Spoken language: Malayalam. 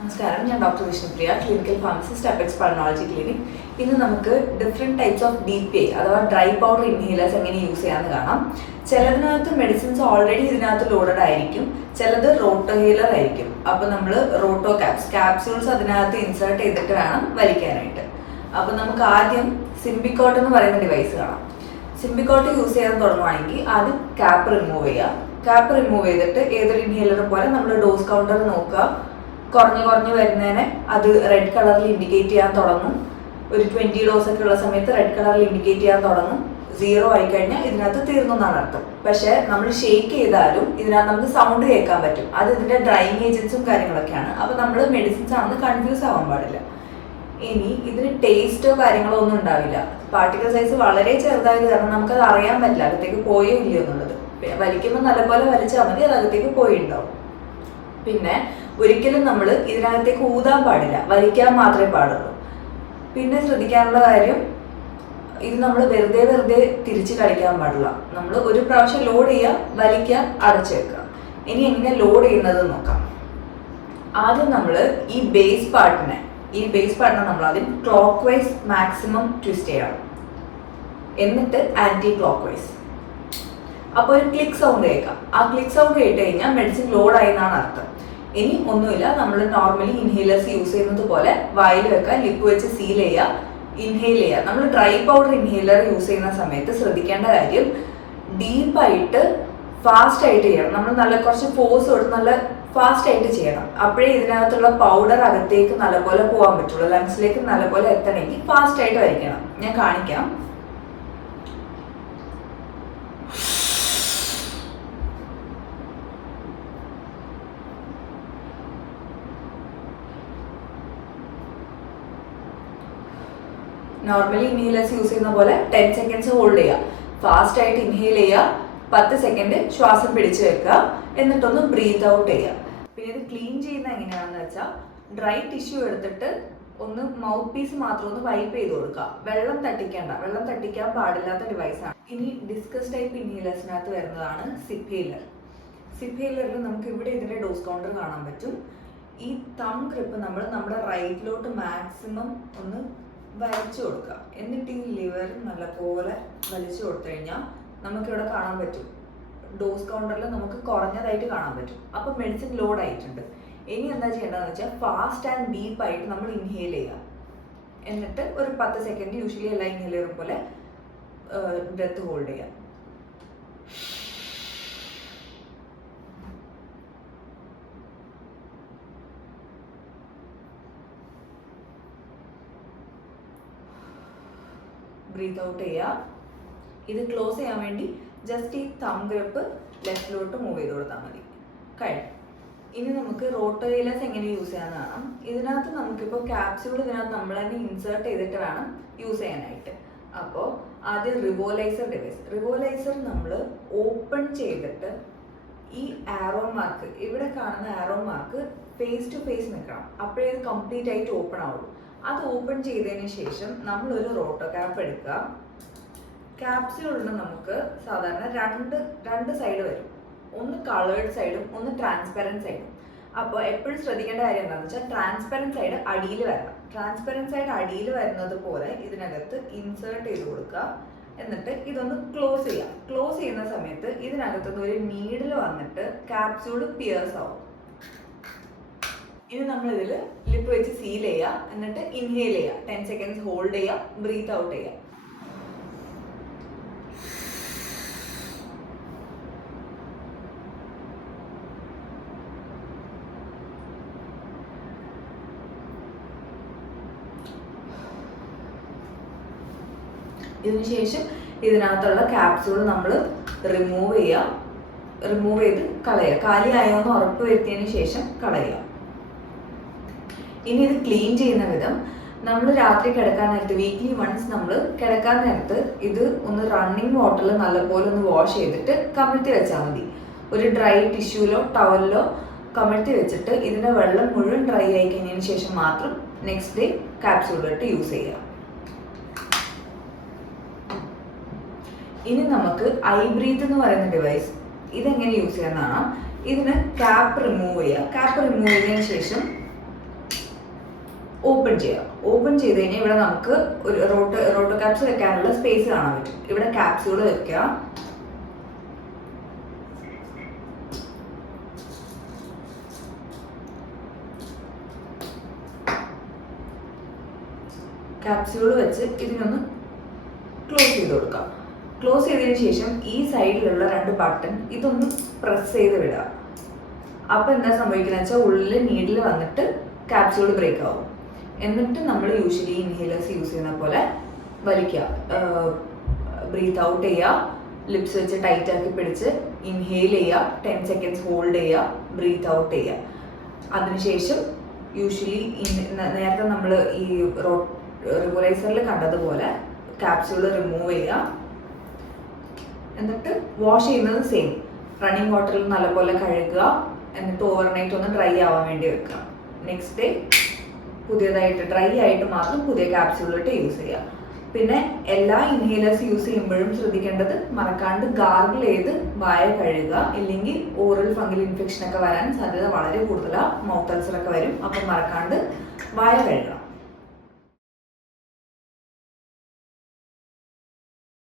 നമസ്കാരം. ഞാൻ doctor Vishnupriya. Clinical pharmacist Apex pulmonology clinic ഇന്ന് നമുക്ക് different types of D P I അഥവാ ഡ്രൈ പൗഡർ ഇൻഹേലേഴ്സ് എങ്ങനെ യൂസ് ചെയ്യാമെന്ന് കാണാം. ചിലതിനകത്ത് മെഡിസിൻസ് ഓൾറെഡി ഇതിനകത്ത് ലോഡഡ് ആയിരിക്കും. ചിലത് റോട്ടോ ഹീലർ ആയിരിക്കും. അപ്പോൾ നമ്മൾ റോട്ടോ ക്യാപ്സ് ക്യാപ്സ്യൂൾസ് അതിനകത്ത് ഇൻസേർട്ട് ചെയ്തിട്ട് വേണം വലിക്കാനായിട്ട്. അപ്പോൾ നമുക്ക് ആദ്യം സിംബിക്കോട്ട് എന്ന് പറയുന്ന ഡിവൈസ് കാണാം. സിംബിക്കോട്ട് യൂസ് ചെയ്യാൻ തുടങ്ങുവാണെങ്കിൽ ആദ്യം ക്യാപ്പ് റിമൂവ് ചെയ്യുക. ക്യാപ്പ് റിമൂവ് ചെയ്തിട്ട് ഏതൊരു ഇൻഹേലർ പോലെ നമ്മൾ ഡോസ് കൗണ്ടർ നോക്കുക. കുറഞ്ഞു കുറഞ്ഞു വരുന്നതിനെ അത് റെഡ് കളറിൽ ഇൻഡിക്കേറ്റ് ചെയ്യാൻ തുടങ്ങും. ഒരു ട്വന്റി ഡോസ് ഒക്കെ ഉള്ള സമയത്ത് റെഡ് കളറിൽ ഇൻഡിക്കേറ്റ് ചെയ്യാൻ തുടങ്ങും. സീറോ ആയി കഴിഞ്ഞാൽ ഇതിനകത്ത് തീർന്നു എന്നാണ് അർത്ഥം. പക്ഷേ നമ്മൾ ഷേക്ക് ചെയ്താലും ഇതിനകത്ത് നമുക്ക് സൗണ്ട് കേൾക്കാൻ പറ്റും. അത് ഇതിന്റെ ഡ്രൈയിങ് ഏജൻസും കാര്യങ്ങളൊക്കെയാണ്. അപ്പൊ നമ്മൾ മെഡിസിൻസ് ആണെന്ന് കൺഫ്യൂസ് ആവാൻ പാടില്ല. ഇനി ഇതിന് ടേസ്റ്റോ കാര്യങ്ങളോ ഒന്നും ഉണ്ടാവില്ല. പാർട്ടിക്കൽ സൈസ് വളരെ ചെറുതായത് കാരണം നമുക്കത് അറിയാൻ പറ്റില്ല. അകത്തേക്ക് പോയോ ഇല്ലയോ എന്നുള്ളത്. വലിക്കുമ്പോൾ നല്ലപോലെ വലിച്ചാൽ മതി അത് അകത്തേക്ക് പോയിണ്ടാവും. പിന്നെ ഒരിക്കലും നമ്മൾ ഇതിനകത്തേക്ക് ഊതാൻ പാടില്ല. വലിക്കാൻ മാത്രമേ പാടുള്ളൂ. പിന്നെ ശ്രദ്ധിക്കാനുള്ള കാര്യം ഇത് നമ്മൾ വെറുതെ വെറുതെ തിരിച്ച് കളിക്കാൻ പാടില്ല. നമ്മൾ ഒരു പ്രാവശ്യം ലോഡ് ചെയ്യുക വലിക്കുക അടച്ചു ഇനി എങ്ങനെ ലോഡ് ചെയ്യുന്നത് നോക്കാം. ആദ്യം നമ്മൾ ഈ ബേസ് പാർട്ടിനെ ഈ ബേസ് പാർട്ടിനെ നമ്മൾ ആദ്യം ക്ലോക്ക് വൈസ് മാക്സിമം ട്വിസ്റ്റ് ചെയ്യണം. എന്നിട്ട് ആന്റി ക്ലോക്ക് വൈസ് അപ്പോൾ ഒരു ക്ലിക്ക് സൗണ്ട് കേൾക്കാം. ആ ക്ലിക്ക് സൗണ്ട് കേട്ട് കഴിഞ്ഞാൽ മെഡിസിൻ ലോഡായി എന്നാണ് അർത്ഥം. ഇനി ഒന്നുമില്ല. നമ്മൾ നോർമലി ഇൻഹേലേഴ്സ് യൂസ് ചെയ്യുന്നത് പോലെ വായിൽ വെക്കാൻ ലിപ്പ് വെച്ച് സീൽ ചെയ്യുക ഇൻഹെയിൽ ചെയ്യുക. നമ്മൾ ഡ്രൈ പൗഡർ ഇൻഹേലർ യൂസ് ചെയ്യുന്ന സമയത്ത് ശ്രദ്ധിക്കേണ്ട കാര്യം ഡീപ്പായിട്ട് ഫാസ്റ്റ് ആയിട്ട് ചെയ്യണം. നമ്മൾ നല്ല കുറച്ച് ഫോഴ്സ് കൊടുത്ത് നല്ല ഫാസ്റ്റ് ആയിട്ട് ചെയ്യണം. അപ്പോഴേ ഇതിനകത്തുള്ള പൗഡർ അകത്തേക്ക് നല്ലപോലെ പോകാൻ പറ്റുള്ളൂ. ലങ്സിലേക്ക് നല്ലപോലെ എത്തണമെങ്കിൽ ഫാസ്റ്റ് ആയിട്ട് വരയ്ക്കണം. ഞാൻ കാണിക്കാം. നോർമലി ഇൻഹേലേഴ്സ് യൂസ് ചെയ്യുന്ന പോലെ ടെൻ സെക്കൻഡ്സ് ഹോൾഡ് ചെയ്യുക. ഫാസ്റ്റ് ആയിട്ട് ഇൻഹേൽ ചെയ്യുക. പത്ത് സെക്കൻഡ് ശ്വാസം പിടിച്ചു വെക്കുക. എന്നിട്ടൊന്ന് ബ്രീത്ത് ഔട്ട് ചെയ്യുക. പിന്നെ ഇത് ക്ലീൻ ചെയ്യുന്ന എങ്ങനെയാണെന്ന് വെച്ചാൽ ഡ്രൈ ടിഷ്യൂ എടുത്തിട്ട് ഒന്ന് മൗത്ത് പീസ് മാത്രം ഒന്ന് വൈപ്പ് ചെയ്ത് കൊടുക്കുക. വെള്ളം തട്ടിക്കേണ്ട. വെള്ളം തട്ടിക്കാൻ പാടില്ലാത്ത ഡിവൈസാണ് ഇനി ഡിസ്കസ് ടൈപ്പ് ഇൻഹേലേഴ്സിനകത്ത് വരുന്നതാണ് സിപ്പേലർ സിപ്പേലറിൽ നമുക്ക് ഇവിടെ ഇതിന്റെ ഡോസ് കൗണ്ടർ കാണാൻ പറ്റും. ഈ തം ക്രിപ്പ് നമ്മൾ നമ്മുടെ റൈറ്റിലോട്ട് മാക്സിമം ഒന്ന് വലിച്ചു കൊടുക്കുക. എന്നിട്ട് ഈ ലിവർ നല്ലപോലെ വലിച്ചു കൊടുത്തു കഴിഞ്ഞാൽ നമുക്കിവിടെ കാണാൻ പറ്റും. ഡോസ് കൗണ്ടറിൽ നമുക്ക് കുറഞ്ഞതായിട്ട് കാണാൻ പറ്റും. അപ്പോൾ മെഡിസിൻ ലോഡ് ആയിട്ടുണ്ട്. ഇനി എന്താ ചെയ്യേണ്ടതെന്ന് വെച്ചാൽ ഫാസ്റ്റ് ആൻഡ് ഡീപ്പ് ആയിട്ട് നമ്മൾ ഇൻഹേൽ ചെയ്യുക. എന്നിട്ട് ഒരു പത്ത് സെക്കൻഡ് യൂഷ്വലി എല്ലാ ഇൻഹേലറും പോലെ ബ്രെത്ത് ഹോൾഡ് ചെയ്യുക. ബ്രീത്ത് ഔട്ട് ചെയ്യുക. ഇത് ക്ലോസ് ചെയ്യാൻ വേണ്ടി ജസ്റ്റ് ഈ തം ഗ്രപ്പ് ലെഫ്റ്റിലോട്ട് മൂവ് ചെയ്ത് കൊടുത്താൽ മതി. കഴിഞ്ഞു. ഇനി നമുക്ക് റോട്ടോയിലേഴ്സ് എങ്ങനെ യൂസ് ചെയ്യാന്ന് കാണാം. ഇതിനകത്ത് നമുക്കിപ്പോൾ ക്യാപ്സ്യൂൾ ഇതിനകത്ത് നമ്മൾ തന്നെ ഇൻസേർട്ട് ചെയ്തിട്ട് വേണം യൂസ് ചെയ്യാനായിട്ട്. അപ്പോൾ ആദ്യം റിവോലൈസർ ഡിവൈസ് റിവോലൈസർ നമ്മൾ ഓപ്പൺ ചെയ്തിട്ട് ഈ ആറോ മാർക്ക് ഇവിടെ കാണുന്ന ആറോ മാർക്ക് ഫേസ് ടു ഫേസ് നിൽക്കണം. അപ്പോഴേ ഇത് കംപ്ലീറ്റ് ആയിട്ട് ഓപ്പൺ ആവുള്ളൂ. അത് ഓപ്പൺ ചെയ്തതിന് ശേഷം നമ്മൾ ഒരു റോട്ടോ ക്യാപ്പ് എടുക്കുക ക്യാപ്സ്യൂളിന് നമുക്ക് സാധാരണ രണ്ട് രണ്ട് സൈഡ് വരും. ഒന്ന് കളേർഡ് സൈഡും ഒന്ന് ട്രാൻസ്പെറന്റ് സൈഡും അപ്പോൾ എപ്പോഴും ശ്രദ്ധിക്കേണ്ട കാര്യം എന്താണെന്ന് വെച്ചാൽ ട്രാൻസ്പെറന്റ് സൈഡ് അടിയിൽ വരണം. ട്രാൻസ്പെറന്റ് സൈഡ് അടിയിൽ വരുന്നത് പോലെ ഇതിനകത്ത് ഇൻസേർട്ട് ചെയ്ത് കൊടുക്കുക. എന്നിട്ട് ഇതൊന്ന് ക്ലോസ് ചെയ്യാം. ക്ലോസ് ചെയ്യുന്ന സമയത്ത് ഇതിനകത്തുനിന്ന് ഒരു നീഡിൽ വന്നിട്ട് ക്യാപ്സ്യൂൾ പിയേഴ്സ് ആവും. ഇനി നമ്മൾ ഇതിൽ ലിപ്പ് വെച്ച് സീൽ ചെയ്യുക എന്നിട്ട് ഇൻഹേൽ ചെയ്യുക ടെൻ സെക്കൻഡ്സ് ഹോൾഡ് ചെയ്യുക ബ്രീത്ത് ഔട്ട് ചെയ്യുക ഇതിനുശേഷം ഇതിനകത്തുള്ള ക്യാപ്സൂൾ നമ്മൾ റിമൂവ് ചെയ്യുക റിമൂവ് ചെയ്ത് കളയുക കാലിയായോ എന്ന് ഉറപ്പ് വരുത്തിയതിന് ശേഷം കളയുക ഇനി ഇത് ക്ലീൻ ചെയ്യുന്ന വിധം നമ്മൾ രാത്രി കിടക്കാൻ നേരത്ത് വീക്ക്ലി വൺസ് നമ്മൾ കിടക്കാൻ നേരത്ത് ഇത് ഒന്ന് റണ്ണിങ് വാട്ടറിൽ നല്ലപോലെ ഒന്ന് വാഷ് ചെയ്തിട്ട് കമിഴ്ത്തി വെച്ചാൽ മതി. ഒരു ഡ്രൈ ടിഷ്യൂലോ ടവലിലോ കമിഴ്ത്തി വെച്ചിട്ട് ഇതിന്റെ വെള്ളം മുഴുവൻ ഡ്രൈ ആയി കഴിഞ്ഞതിന് ശേഷം മാത്രം നെക്സ്റ്റ് ഡേ കാപ്സ്യൂളിട്ട് യൂസ് ചെയ്യുക ഇനി നമുക്ക് ഐ ബ്രീത്ത് എന്ന് പറയുന്ന ഡിവൈസ് ഇതെങ്ങനെ യൂസ് ചെയ്യാന്നാണ്. ഇതിന് ക്യാപ്പ് റിമൂവ് ചെയ്യുക ക്യാപ്പ് റിമൂവ് ചെയ്തതിന് ശേഷം ഓപ്പൺ ചെയ്യുക ഓപ്പൺ ചെയ്ത് കഴിഞ്ഞാൽ ഇവിടെ നമുക്ക് ഒരു റോട്ട് റോട്ടോ ക്യാപ്സ് വെക്കാനുള്ള സ്പേസ് കാണാൻ പറ്റും. ഇവിടെ ക്യാപ്സ്യൂൾ വെക്കുക. ക്യാപ്സ്യൂൾ വെച്ച് ഇതിനൊന്ന് ക്ലോസ് ചെയ്ത് കൊടുക്കാം. ക്ലോസ് ചെയ്തതിന് ശേഷം ഈ സൈഡിലുള്ള രണ്ട് ബട്ടൺ ഇതൊന്ന് പ്രസ് ചെയ്ത് വിടുക. അപ്പോൾ എന്താ സംഭവിക്കുന്നത് വെച്ചാൽ ഉള്ളിൽ നീഡിൽ വന്നിട്ട് ക്യാപ്സ്യൂൾ ബ്രേക്ക് ആവും. എന്നിട്ട് നമ്മൾ യൂഷ്വലി ഇൻഹേലേഴ്സ് യൂസ് ചെയ്യുന്ന പോലെ വലിക്കുക ബ്രീത്ത് ഔട്ട് ചെയ്യുക ലിപ്സ് വെച്ച് ടൈറ്റ് ആക്കി പിടിച്ച് ഇൻഹെയിൽ ചെയ്യുക ടെൻ സെക്കൻഡ്സ് ഹോൾഡ് ചെയ്യുക ബ്രീത്ത് ഔട്ട് ചെയ്യുക അതിനുശേഷം യൂഷ്വലി നേരത്തെ നമ്മൾ ഈ റോ റിഗുലൈസറിൽ കണ്ടതുപോലെ ക്യാപ്സ്യൂൾ റിമൂവ് ചെയ്യുക എന്നിട്ട് വാഷ് ചെയ്യുന്നത് സെയിം റണ്ണിങ് വാട്ടറിൽ നല്ലപോലെ കഴുകുക. എന്നിട്ട് ഓവർനൈറ്റ് ഒന്ന് ഡ്രൈ ആവാൻ വേണ്ടി വെക്കുക. നെക്സ്റ്റ് ഡേ പുതിയതായിട്ട് ഡ്രൈ ആയിട്ട് മാത്രം പുതിയ ക്യാപ്സ്യൂളിട്ട് യൂസ് ചെയ്യുക പിന്നെ എല്ലാ ഇൻഹേലേഴ്സ് യൂസ് ചെയ്യുമ്പോഴും ശ്രദ്ധിക്കേണ്ടത് മറക്കാണ്ട് ഗാർഗിൾ ചെയ്ത് വായ കഴുകുക. ഇല്ലെങ്കിൽ ഓറൽ ഫംഗൽ ഇൻഫെക്ഷൻ ഒക്കെ വരാൻ സാധ്യത വളരെ കൂടുതലാണ് മൗത്ത് അൾസർ ഒക്കെ വരും. അപ്പം മറക്കാണ്ട് വായ കഴുകണം.